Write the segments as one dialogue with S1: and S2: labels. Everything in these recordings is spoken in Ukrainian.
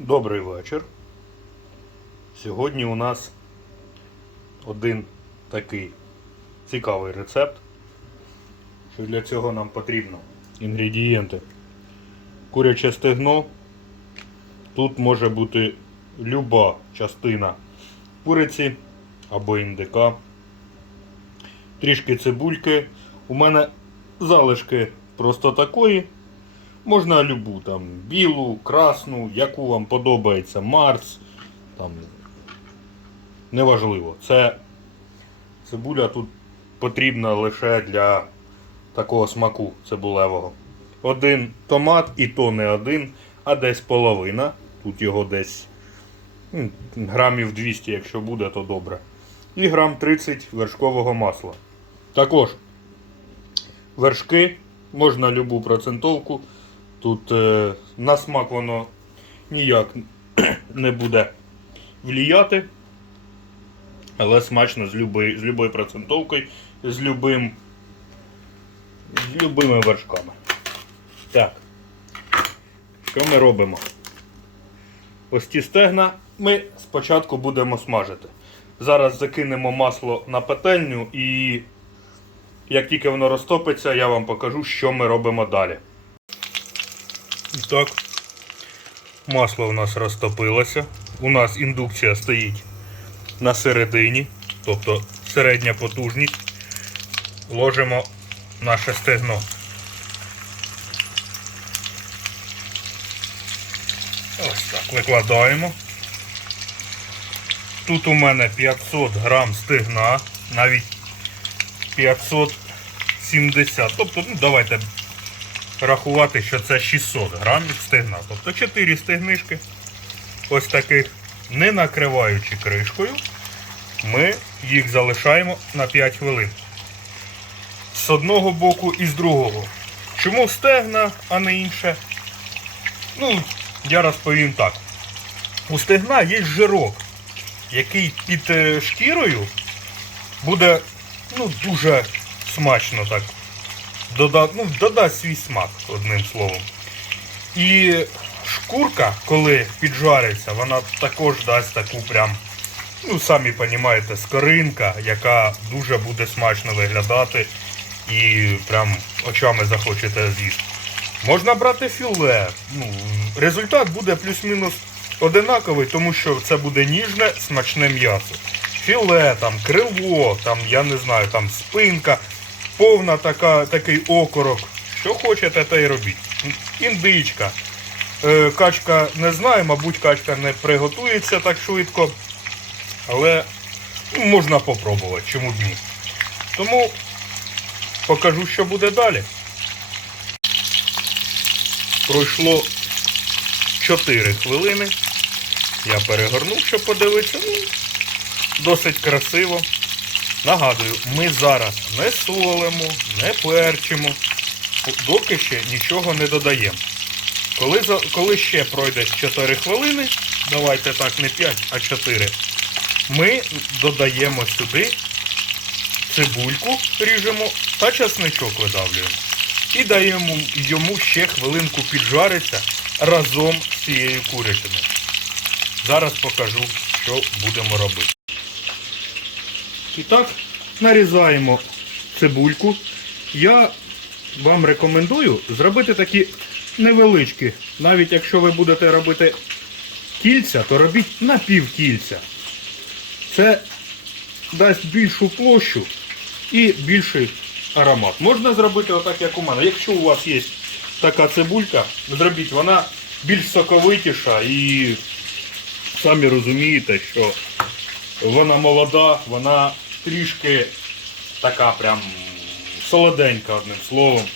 S1: Добрий вечір. Сьогодні у нас один такий цікавий рецепт. Що для цього нам потрібно інгредієнти. Куряче стегно. Тут може бути люба частина куриці або індика. Трішки цибульки. У мене залишки просто такої. Можна любу там білу, красну, яку вам подобається, Марс. Там, неважливо. Це цибуля тут потрібна лише для такого смаку цибулевого. Один томат, і то не один, а десь половина. Тут його десь м, грамів 200, якщо буде, то добре. І грам 30 вершкового масла. Також вершки, можна любу процентовку. Тут е, на смак воно ніяк не буде вліяти. Але смачно з, люби, з любою процентовкою, з любим, з любими вершками. Так. Що ми робимо? Ось ті стегна ми спочатку будемо смажити. Зараз закинемо масло на петельню і як тільки воно розтопиться, я вам покажу, що ми робимо далі. І так, масло у нас розтопилося. У нас індукція стоїть на середині, тобто середня потужність. Ложимо наше стегно. Ось так, викладаємо. Тут у мене 500 грам стегна, навіть 570. Тобто, ну давайте рахувати, що це 600 грамів стегна. Тобто 4 стегнишки, ось таких, не накриваючи кришкою, ми їх залишаємо на 5 хвилин. З одного боку і з другого. Чому стегна, а не інше? Ну, я розповім так. У стегна є жирок, який під е, шкірою буде ну, дуже смачно так дода, ну, додасть свій смак, одним словом. І шкурка, коли піджариться, вона також дасть таку прям, ну самі розумієте, скоринка, яка дуже буде смачно виглядати і прям очами захочете з'їсти. Можна брати філе. Ну, результат буде плюс-мінус одинаковий, тому що це буде ніжне, смачне м'ясо. Філе, там, крило, там, я не знаю, там спинка повна така, такий окорок. Що хочете, те й робіть. Індичка. Е, качка не знаю, мабуть, качка не приготується так швидко. Але ну, можна попробувати, чому б ні. Тому покажу, що буде далі. Пройшло 4 хвилини. Я перегорнув, щоб подивитися. Ну, досить красиво. Нагадую, ми зараз не солимо, не перчимо, доки ще нічого не додаємо. Коли, коли ще пройде 4 хвилини, давайте так, не 5, а 4, ми додаємо сюди цибульку, ріжемо та часничок видавлюємо. І даємо йому ще хвилинку піджаритися разом з цією курятиною. Зараз покажу, що будемо робити. І так, нарізаємо цибульку. Я вам рекомендую зробити такі невеличкі. Навіть якщо ви будете робити кільця, то робіть на пів кільця. Це дасть більшу площу і більший аромат. Можна зробити отак, як у мене. Якщо у вас є така цибулька, зробіть, вона більш соковитіша і самі розумієте, що вона молода, вона трішки така прям солоденька, одним словом.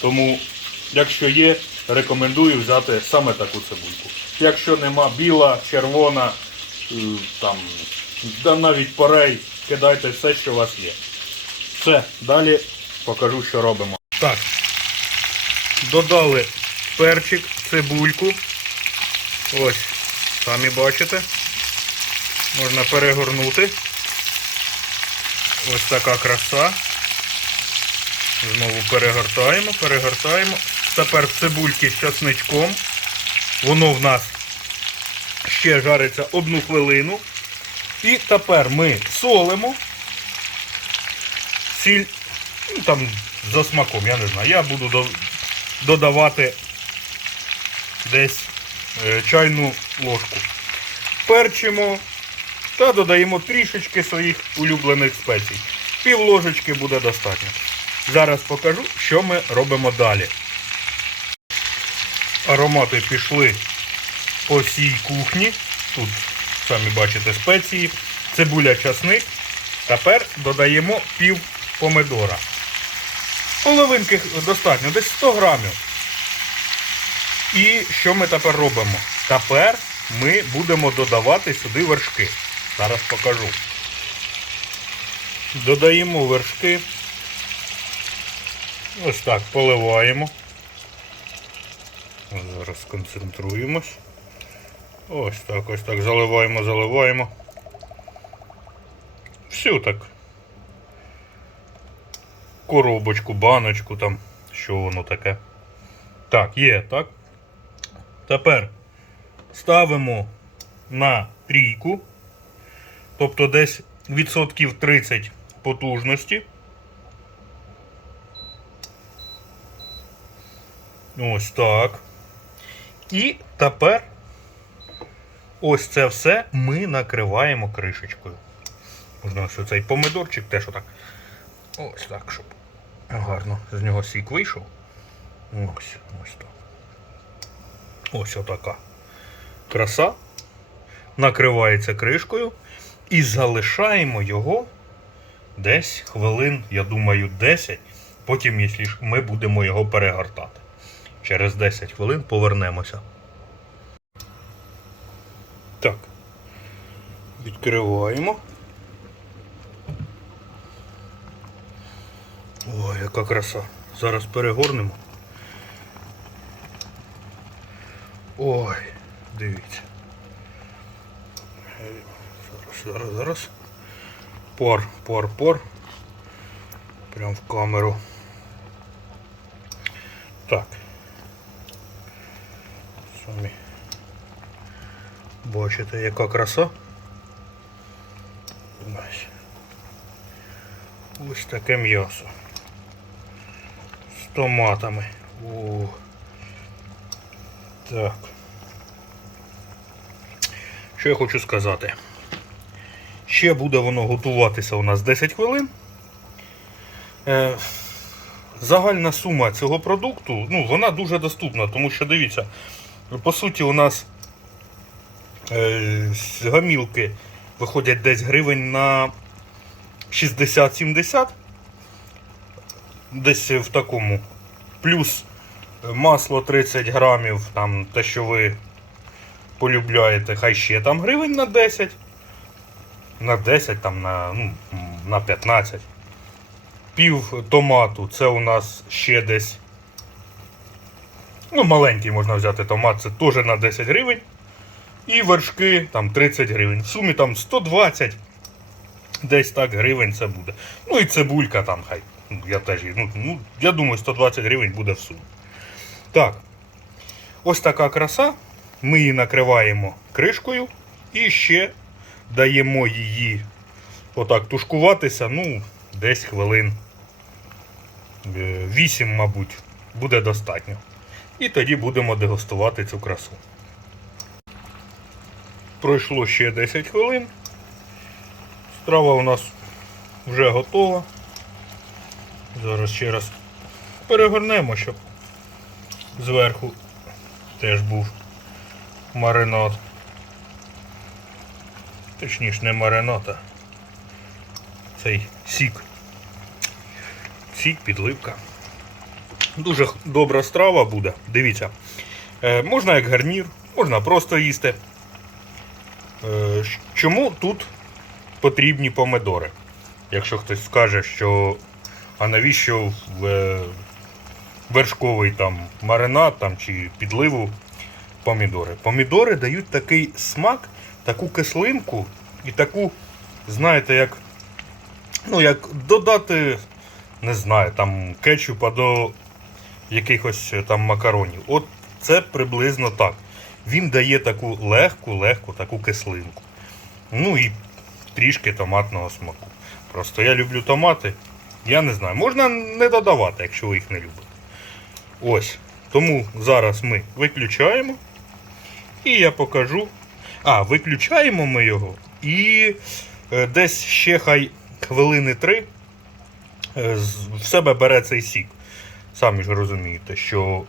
S1: Тому, якщо є, рекомендую взяти саме таку цибульку. Якщо нема біла, червона, е, там, да навіть порей, кидайте все, що у вас є. Все, далі покажу, що робимо. Так, додали перчик, цибульку. Ось, самі бачите. Можна перегорнути. Ось така краса. Знову перегортаємо, перегортаємо. Тепер цибульки з часничком. Воно в нас ще жариться одну хвилину. І тепер ми солимо. Сіль, ну там за смаком, я не знаю. Я буду додавати десь е, чайну ложку. Перчимо та додаємо трішечки своїх улюблених спецій. Пів ложечки буде достатньо. Зараз покажу, що ми робимо далі. Аромати пішли по всій кухні. Тут самі бачите спеції. Цибуля часник. Тепер додаємо пів помидора. Половинки достатньо, десь 100 грамів. І що ми тепер робимо? Тепер ми будемо додавати сюди вершки. Зараз покажу. Додаємо вершки. Ось так поливаємо. Зараз сконцентруємось. Ось так, ось так. Заливаємо, заливаємо. Всю так. Коробочку, баночку там. Що воно таке. Так, є, так. Тепер ставимо на трійку. Тобто десь відсотків 30 потужності. Ось так. І тепер ось це все ми накриваємо кришечкою. Можна ось цей помидорчик теж отак. Ось так, щоб гарно з нього сік вийшов. Ось, ось так. Ось отака краса. Накривається кришкою і залишаємо його десь хвилин, я думаю, 10. Потім, якщо ми будемо його перегортати. Через 10 хвилин повернемося. Так. Відкриваємо. Ой, яка краса. Зараз перегорнемо. Ой, дивіться. Зараз, зараз, пар. Прям в камеру. Так. Самі. Бачите, яка краса. Ось таке м'ясо. З томатами. О. Так. Що я хочу сказати? Ще буде воно готуватися у нас 10 хвилин. Е, загальна сума цього продукту, ну, вона дуже доступна, тому що дивіться, по суті, у нас е, з гамілки виходять десь гривень на 60-70. Десь в такому. Плюс масло 30 грамів, там те, що ви полюбляєте, хай ще там гривень на 10. На 10, там на, ну, на 15. Пів томату це у нас ще десь. Ну, маленький можна взяти томат, це теж на 10 гривень. І вершки там 30 гривень. В сумі там 120 десь так гривень це буде. Ну і цибулька там хай. Ну, Я теж ну, ну, я думаю, 120 гривень буде в сумі. Так. Ось така краса. Ми її накриваємо кришкою і ще даємо її отак тушкуватися, ну, десь хвилин 8, мабуть, буде достатньо. І тоді будемо дегустувати цю красу. Пройшло ще 10 хвилин. Страва у нас вже готова. Зараз ще раз перегорнемо, щоб зверху теж був маринад. Точніше, не маринад, цей сік. Сік, підливка. Дуже добра страва буде. Дивіться. Е, можна як гарнір, можна просто їсти. Е, чому тут потрібні помидори? Якщо хтось скаже, що а навіщо в е, вершковий там маринад там, чи підливу помідори? Помідори дають такий смак, таку кислинку і таку, знаєте, як, ну, як додати, не знаю, там кетчупа до якихось е, там макаронів. От це приблизно так. він дає таку легку, легку таку кислинку. Ну і трішки томатного смаку. Просто я люблю томати. Я не знаю, можна не додавати, якщо ви їх не любите. Ось. Тому зараз ми виключаємо. І я покажу. А, виключаємо ми його. І е, десь ще хай хвилини три е, в себе бере цей сік. Самі ж розумієте, що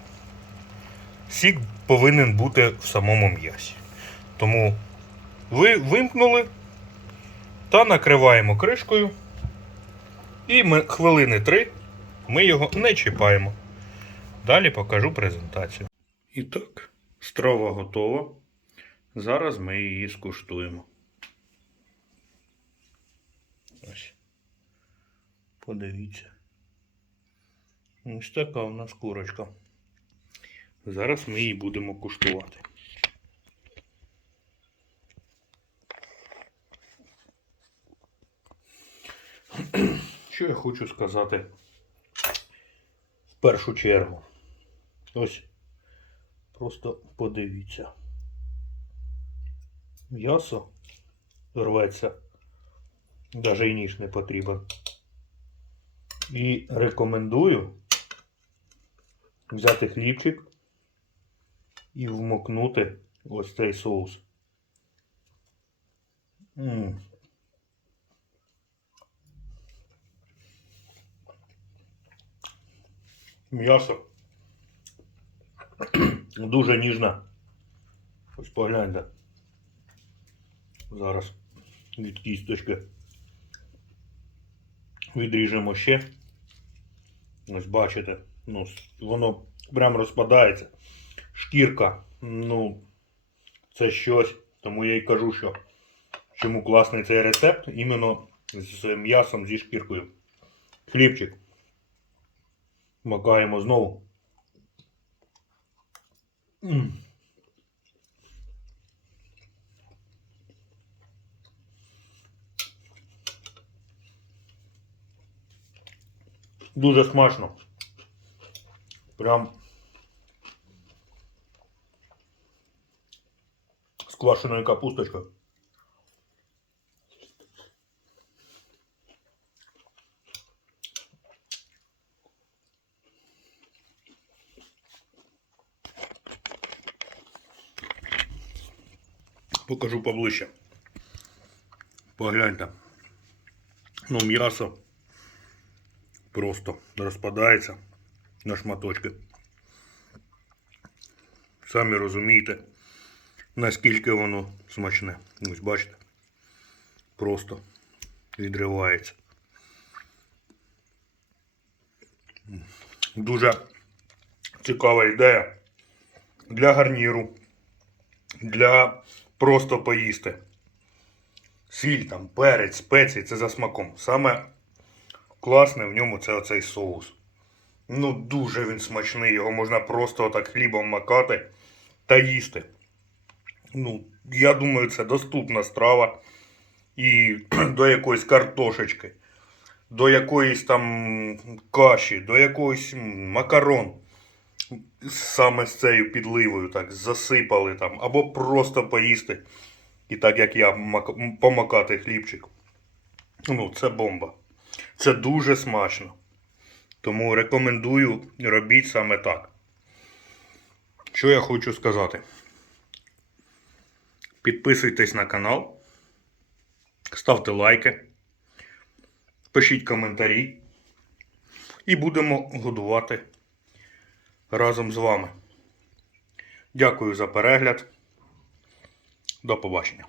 S1: сік повинен бути в самому м'ясі. Тому ви вимкнули та накриваємо кришкою. І ми, хвилини три ми його не чіпаємо. Далі покажу презентацію. І так, страва готова. Зараз ми її скуштуємо. Ось. Подивіться. Ось така у нас курочка. Зараз ми її будемо куштувати. Що я хочу сказати в першу чергу? Ось просто подивіться. М'ясо рветься, навіть і ніж не потрібен. І рекомендую взяти хлібчик і вмокнути ось цей соус. М. М'ясо дуже ніжне. Ось погляньте. Зараз від кісточки відріжемо ще. Ось бачите, ну, воно прям розпадається. Шкірка, ну, це щось. Тому я й кажу, що чому класний цей рецепт іменно з м'ясом зі шкіркою. Хлібчик. Макаємо знову. М. Дуже смачно. Прям з квашеною капусточкою. Покажу поближче. Погляньте. Ну, м'ясо просто розпадається на шматочки. Самі розумієте, наскільки воно смачне. Ось бачите. Просто відривається. Дуже цікава ідея для гарніру, для просто поїсти. Сіль там, перець, спеції це за смаком. Саме класне в ньому це оцей соус. Ну, дуже він смачний, його можна просто отак хлібом макати та їсти. Ну, я думаю, це доступна страва. І до якоїсь картошечки, до якоїсь там каші, до якогось м, макарон. Саме з цією підливою так засипали там, або просто поїсти. І так як я помакати хлібчик. Ну, це бомба. Це дуже смачно. Тому рекомендую робіть саме так. Що я хочу сказати? Підписуйтесь на канал, ставте лайки, пишіть коментарі. І будемо годувати разом з вами. Дякую за перегляд. До побачення.